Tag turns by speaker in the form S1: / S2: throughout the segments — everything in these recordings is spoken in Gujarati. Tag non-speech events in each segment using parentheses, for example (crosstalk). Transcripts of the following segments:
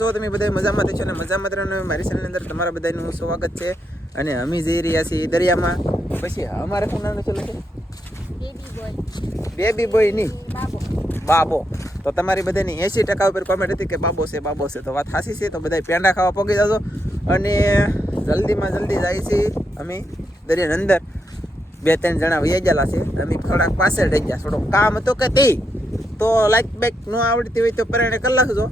S1: છો? તમે બધા મજામાં છો ને? મજામાં રહેવાનું મારી ચેનલની અંદર તમારા બધાનું સ્વાગત છે. અને અમે જઈ રહ્યા છીએ દરિયામાં. પછી અમારે શું નામ છે
S2: બેબી બોય
S1: બેબી બોયની.
S2: બાબો.
S1: તો તમારી બધાની એંસી ટકા ઉપર કોમેન્ટ હતી કે બાબો છે બાબો છે. તો વાત હાસી છે. તો બધા પેંડા ખાવા પગી જશો અને જલ્દીમાં જલ્દી જાય છે અમે દરિયાની અંદર. બે ત્રણ જણા વહી ગયેલા છે. અમે થોડાક પાછળ રહી ગયા. થોડુંક કામ હતું કે તે. તો લાઈક બાઈક ન આવડતી હોય તો પરાણે કરી જો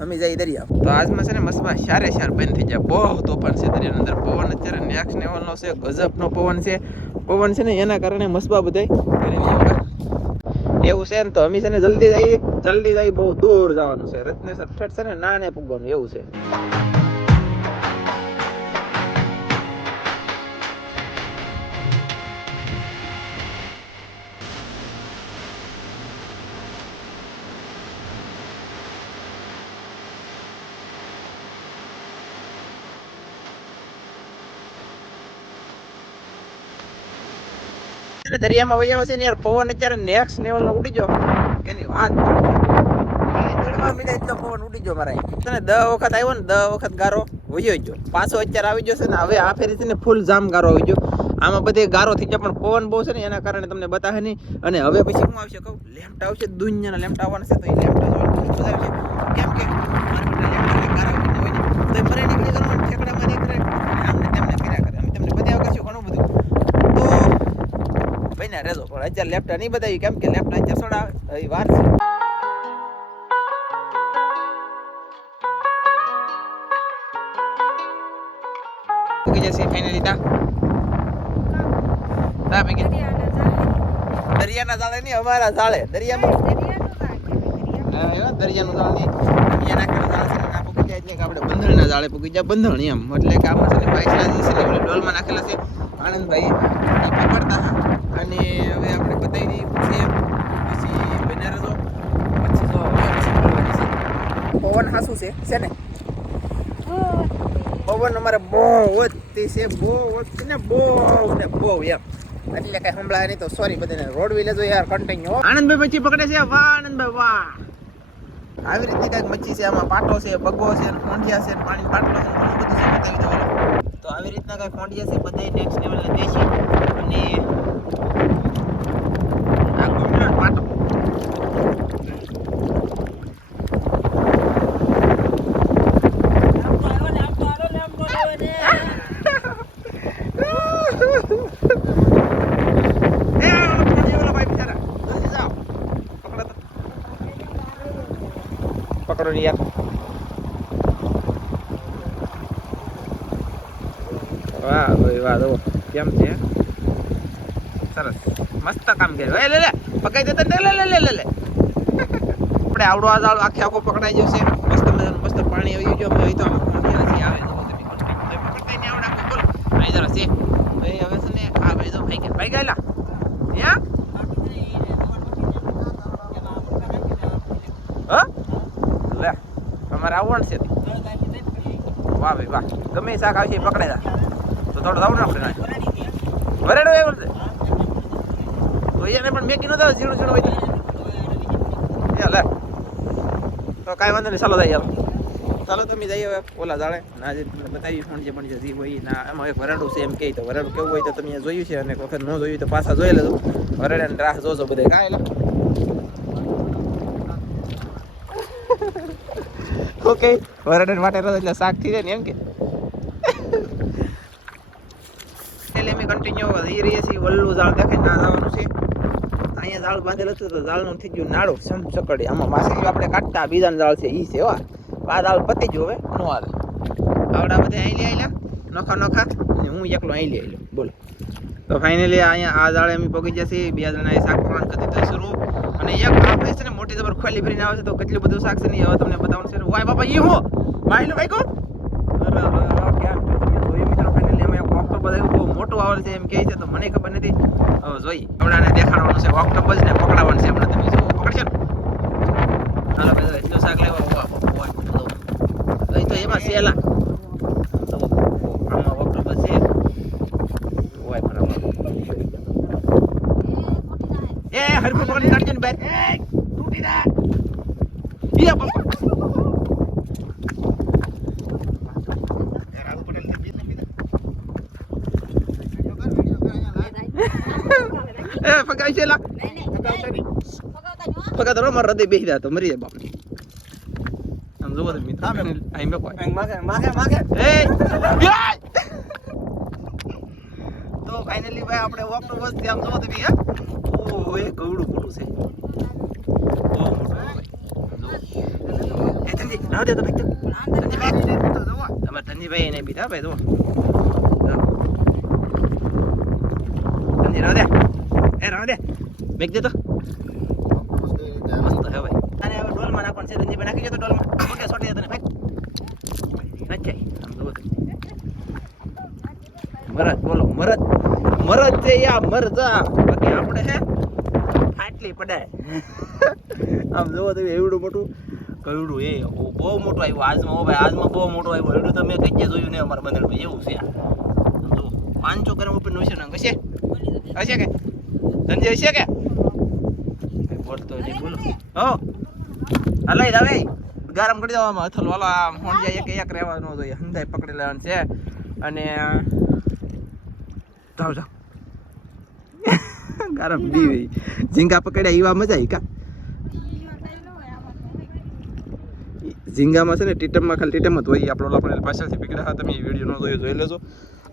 S1: અમે જઈ દરિયા. તો આજમાં છે ને મસ્તમાં શારે સાર બંધ થઈ જાય. બહુ તોફાન છે દરિયાની અંદર. પવન અત્યારે નેક્સ લેવલનો છે, ગજબનો પવન છે. પવન છે ને એના કારણે મસ્બા બધા એવું છે ને તો અમે છે ને જલ્દી જઈએ. જલ્દી જઈ બહુ દૂર જવાનું છે. રત્નેશ્વર ઠેઠ છે ને નાને પૂગવાનું, એવું છે. એટલે દરિયામાં વહી આવે છે ને યાર પવન અત્યારે નેક્સ્ટ લેવલ નો ઉડી ગયો. એની વાત પવન ઉડી ગયો મારા. તને દહ વખત આવ્યો ને દહ વખત ગારો વયો ગયો. પાછો અત્યારે આવી ગયો છે ને હવે આ ફેરી છે ને ફૂલ જામ ગારો આવી ગયો. આમાં બધે ગારો થઈ પણ પવન બહુ છે ને એના કારણે તમને બતાવે નહીં. અને હવે પછી શું આવશે કહું? લેમ્ટા આવશે દુનિયાના લેમ્ટા આવવાના છે તો એ લેમ્ટા જોઈને મજા આવશે કેમ કે મારા બધા ગારા હોય ને તો એ મરે નીકળી જવાનું ઠેકડામાં નીકળે અને આમને તેમને કર્યા કરે અમે તમને બતાવ્યા કરશું ઘણું બધું તો ભાઈ ને પણ અત્યારે લેફ્ટ નહીં બતાવી કેમ કે લેફ્ટ અત્યારે સોડા વાર છે. મૂકી જશે ફાઇનલી તા. તા મેં દરિયાના જાળે નહીં, અમારા જાળે દરિયામાં. દરિયાનું કે આપણે બંધણના જાળે પૂકી જાય, બંધણ એમ. એટલે કે ને પાછલા છે ને ડોલમાં નાખેલા છે. આનંદભાઈ, એ પકડતા હતા અને હવે આપણે બતાવી દઈએ છે પછી બન્યા રહેજો પછી જો હવે પછી બોલવાની છે પવન હાસું છે છે ને? પવન અમારે બહુ વધતી છે બહુ વધતી ને બહુ ને બહુ એમ. એટલે કઈ સંભળાય નહીં તો સોરી બધાને. રોડ વી લેજો યાર કન્ટિન્યુ આનંદભાઈ મચ્છી પકડે છે વાહ આનંદભાઈ વાહ. આવી રીતે કંઈક મચ્છી છે આમાં પાટો છે બગો છે કોંઢિયા છે પાણી પાટલો છે ઘણું બધું છે બતાવી દઉં તો આવી રીતના કઈ ફોંડિયા છે બધા નેક્સ્ટ લેવલ દેશી. અને આ ગુજરાત પાટો એ ઓલો ફોંડિયો ઓલો ભાઈ બિચારા જલ્દી જાઓ પકડો તો પકડો ને યાર વાહ ભાઈ વાહ જો કેમ છે? સરસ. મસ્ત કામ કર્યું. એ, લે લે પકડી દેતા ને, લે લે લે લે આપણે આવડો આ જાળ આખે આખો પકડાઈ જશે મસ્ત મજાનું, મસ્ત પાણી આવી ગયું અમે તો નથી તો આવડે છે. હવે છે ને આ ભાઈ જો ભાઈ ગયા. ભાઈ ગયેલા? યા હા? લે આવવાનું છે. વાહ, ભાઈ, વાહ. ગમે શાક આવશે જા તો થોડો દાવ આપણે વરેડો એ બોલશે તો એને પણ મેકી નતો ઝીણું ઝીણું હોય. એ લે. તો કાંઈ વાંધો નહીં, ચાલો જઈએ. ચાલો તમે જઈએ હવે, ઓલા જાળે ના આજે તમને બતાવી ફોન જે પણ જે જીવ હોય ના એમાં એક વરાડું છે, એમ કહે તો વરાડું કેવું હોય તો તમે જોયું છે, અને વખત ન જોયું તો પાછા જોઈ લેજો. વરાડાની રાહ જોજો બધે. કાંઈ લે. (laughs) ઓકે વરાડે માટે રસ એટલે શાક થઈ જાય ને એમ કે. (laughs) એટલે અમે કન્ટિન્યુ જઈ રહ્યા છીએ, વલ્લુ ઝાડ દેખાય ના જવાનું છે. અહીંયા ઝાડ બાંધેલું હતું તો ઝાડનું થઈ ગયું નાડું સમ ચકડી આમાં માછલી આપણે કાઢતા બીજા ઝાડ છે એ છે વા આ ઝાડ પતી ગયું હવે, નો આવે આવડા બધા અહીં લઈ આવેલા નોખા નોખા? અને હું એકલો અહીં લઈ આવ્યો બોલો. તો ફાઇનલી અહીંયા, આ ઝાડે અમે પગી જશે બે જણા શાક પકવાન કરી દીધું શરૂ. અને એક આપણે છે ને મોટી જબર ખોલી ભરીને આવે છે તો કેટલું બધું શાક છે ને હવે તમને બતાવવાનું છે. વાય બાપા, ઈ હું? માહિલો ભાઈ કો અરે અરે અરે, ક્યાં છો તમે? જોયું મિત્રો ફાઇનલી અમે એક ઓક્ટોપસ આવ્યું બહુ મોટું આવે છે એમ કહે છે મને ખબર નથી. જોઈ આપણાને દેખાડવાનું છે ઓક્ટોપસ ને છે હમણાં તમે જો પકડશો? હાલો, ભાઈ શાક લેવા તો એમાં સેલા આમાં ઓક્ટોપસ છે. એ બહાર એ તૂટી ના યા બાપા એ ફગાઈ છે લા ફગા તો મારા હૃદય બેસી જાય તો મરી જાય બાપ આમ જોવો તો મિત્રો આઈ મે કોઈ
S2: માગે માગે માગે
S1: એ તો ફાઇનલી ભાઈ આપણે ઓક્ટોબસથી આમ જોવો તો બી હે ઓહો એ કવડું મોટું છે બહુ જો. એ ધનજી રાવ દે તો તો એને બીધા ભાઈ જો દે એ રાવ દે મેક દે તો. મસ્ત હે ભાઈ. અને હવે ડોલમાં નાખવાનું છે ધનજીભાઈ નાખી જતો ડોલમાં. ઓકે સોટી તને ભાઈ નચાઈ આમ તો મરદ બોલો મરદ મરદ છે યા, મરજા. બાકી આપણે હે, ફાટલી પડે આમ જોવો તમે એવડું મોટું કયડું એ. બહુ મોટું આવ્યું આજમાં, ઓ ભાઈ, આજમાં બહુ મોટું આવ્યું. એવડું તો મેં કઈ જોયું નહીં અમારા બંદરમાં એવું છે. પાંચસો ગ્રામ ઉપરનું છે ને હશે? હશે કે? ધનજી છે કે? બોલતો નહીં બોલો હો હાલો એ હવે ગરમ કરી દેવામાં અથલ વાલો, આ હોંડિયા એક એક રહેવાનો જોઈએ હંધાઈ પકડી લેવાનું છે. અને, જાઓ જાઓ. ગરમ દીવી ઝીંગા પકડ્યા એવા મજા આવી કા? ઝીંગામાં છે ને, ટીટમમાં ખાલી ટીટમ જ હોય. આપણો આપણે પાછળથી પીકડા હતા તમે વીડિયો ન જોયો, જોઈ લેજો.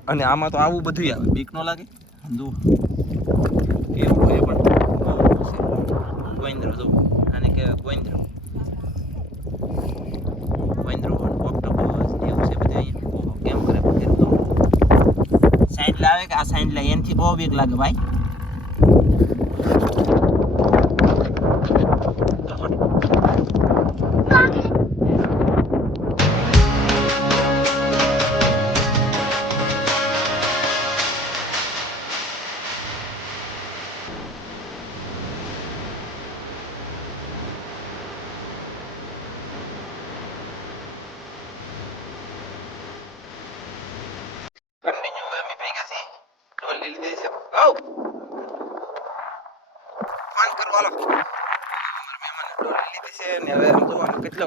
S1: અને આમાં તો આવું બધું આવે. બીક ન લાગે. જુઓ. એવું હોય પણ ગોવિંદ્ર જુઓ આને કહેવાય ગોવિંદ્ર ગોવિંદ્ર ઓક્ટોપસ એવું છે બધું કેમ કરે? સાઈડ લાવે કે આ સાઈડ લે એનથી બહુ બીક લાગે, ભાઈ.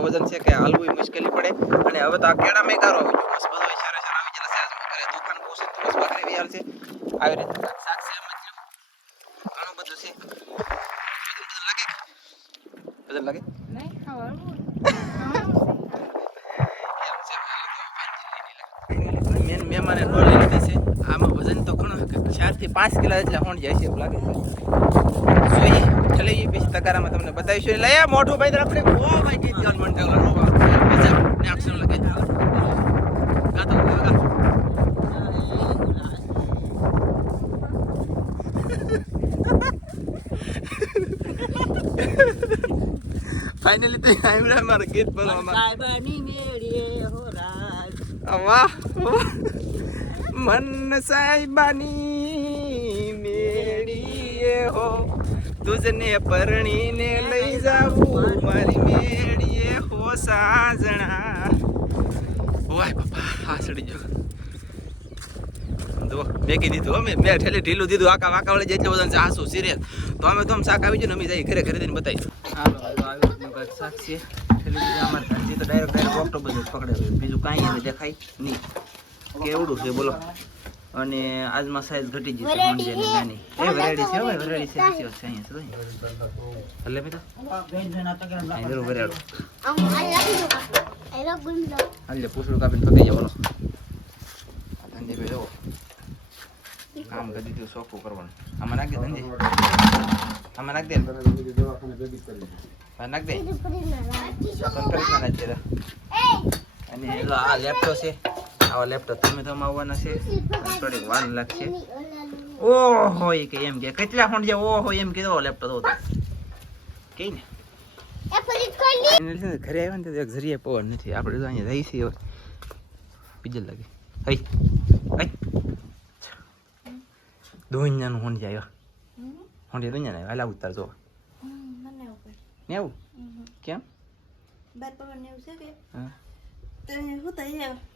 S1: વજન છે કે હાલવું મુશ્કેલી પડે અને હવે આ કેળા મેં આવી બસ બધો સારા છે દુકાન છે તો આવી રીતે ઘણું બધું છે લાગે લાગે મેન મહેમાને ઢોલ લઈ લીધી છે આમાં વજન તો ઘણું. ચારથી પાંચ કિલો એટલે હોણ જાય છે એવું લાગે છે જોઈએ ચલે જઈએ પછી તકારામાં તમને બતાવીશું લઈ આ મોઢું ભાઈ આપણે. ઓ ભાઈ ગીત ગાન મન ટેવલો નો ને action લાગે ગાતો ગા. ફાઇનલી તો (laughs) આવ્યા મારા ગીત બોલવામાં વાહ. મન સાહેબાની મેળીએ હો. તુજને પરણીને લઈ જાવું. મારી મેળીએ હો સાજણા. વાય બાપા હાસડી જો જો મેકી દીધું અમે મેં. ઠેલી ઢીલું દીધું. આકા વાકા વળી જેટલું બધા સાસુ સિરિયલ. તો અમે તો આમ શાક આવી જાય ને અમે જઈ ઘરે ઘરે દઈને બતાવી હાલો છે અમારે ધનજી તો ડાયરેક્ટ ડાયરેક્ટ ઓક્ટોબસ જ પકડે બીજું કાંઈ એને દેખાય નહીં. કેવડું છે બોલો. અને આજમાં સાઈઝ ઘટી ગઈ છે નાની. એ વેરાયટી છે વેરાયટી છે છે અહીંયા છે બેટા? અહીં જરૂર વેરાયડો હાલે પૂછડું કાપીને પકાઈ જવાનો ભાઈ કામ કરી દીધું સોખું કરવાનું. આમાં નાખી દે ધંધી. આમાં નાખી દે. નાખ દે. અને આ લેપટોપ છે. આવા લેપટોપ તમે તો આવવાના છે. થોડીક વાર લાગશે. ઓહો એ કે એમ કે. કેટલા ફોન છે ઓહો એમ કીધો લેપટોપ તો કે ને? ઘરે આવ્યા ને તો એક જરીએ પવન નથી. આપણે તો અહીંયા રહી છીએ હવે બીજે લાગે. હઈ હઈ. દોન્યાનું હોંડ જાય હોંડે દોન્યા આવ્યા. હાલા ઉતાર જો. ને આવું કેમ?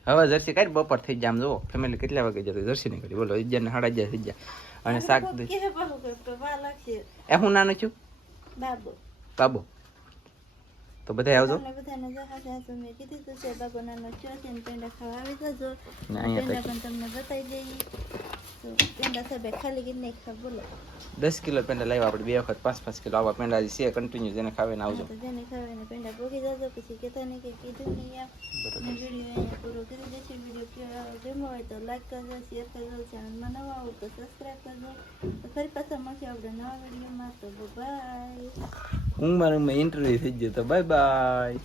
S1: હવે જર્સી કાઢ બપોર થઈ જાય આમ જુઓ ફેમિલી કેટલા વાગે જતી જર્સી નહીં કરી બોલો અગિયાર ને સાડા અગિયાર થઈ જાય. અને શાક એ હું નાનો છું? બાબો. તો બધા આવજો. ને અહીંયા.
S3: તમને બતાવી દઈએ.
S2: પેંડા સાહેબે ખાલી કરીને ખા બોલો.
S1: દસ કિલો પેંડા લાવ્યા આપણે બે વખત પાંચ પાંચ કિલો. આવા પેંડા છે કન્ટિન્યુ જેને ખાવે ને આવજો.
S2: જેને ખાવે ને પેંડા ભોગી જજો. પછી કહેતા નહીં કે કીધું નહીં વીડિયો અહીંયા પૂરો કરી દેશે. વીડિયો ગમ્યો હોય તો લાઈક કરજો શેર કરજો ચેનલમાં નવા આવો તો સબસ્ક્રાઈબ કરજો. તો ફરી પાછા મળશે આપણે નવા વિડીયોમાં. તો બાય
S1: ઊંઘમાં મારું ઇન્ટરવ્યુ થઈ ગયો તો બાય બાય